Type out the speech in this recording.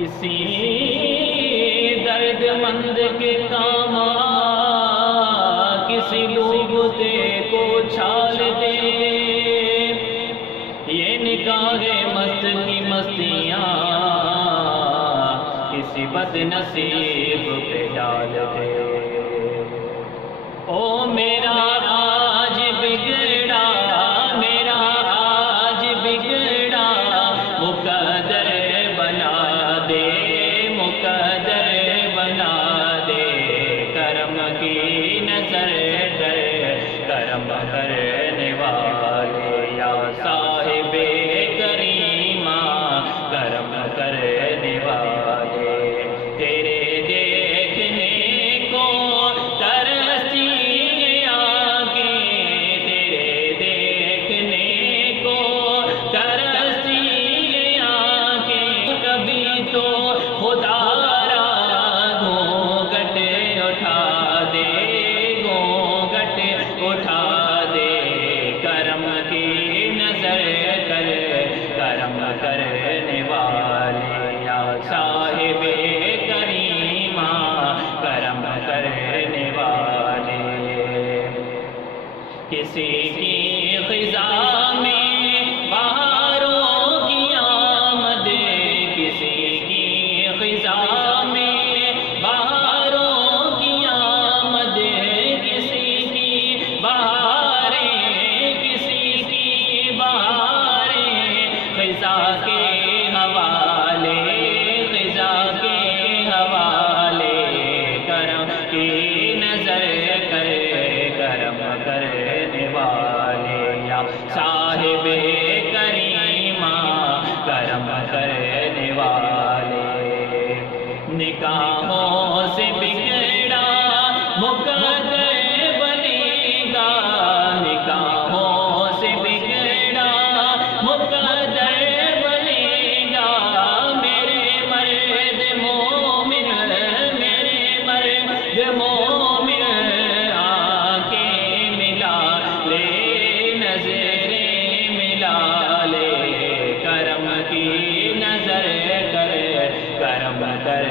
کسی درد مند کے کام کسی ڈوبتے کو چھال دے، یہ نگاہ مست کی مستیاں کسی بد نصیب پہ ڈال دے۔ او میرا آج بگڑا، میرا آج بگڑا مقدر بنا دے، مقدر بنا دے، کرم کی نظر کر، کرم کرنے والے یا صاحب کریمہ، کرم کرنے والے، تیرے دیکھنے کو ترسی آنکھیں، تیرے دیکھنے کو ترسی آنکھیں، کبھی تو خدا را گھونگھٹ اٹھا دے، گھونگھٹ اٹھا دے، کرم کی نظر کر، کرم کرنے والے یا صاحب کریمہ، کرم کرنے والے، کسی کی خزاں میں بہاروں کی آمد، کسی کی خزاں میں بہاروں کی آمد، کسی کی بہاریں، کسی کی بہاریں، خزاں کے حوالے، خزاں کے حوالے، کرم کی نظر کر، کرم کرنے والے یا صاحب کریمہ، کرم کرنے والے، نگاہوں سے بگڑا مقدر بنے گا، نگاہوں سے بگڑا مقدر بنے گا، میرے مرد مومن، میرے مرد مومن، آنکھیں ملا لے، نظریں ملا لے، کرم کی نظر کر، کرم کر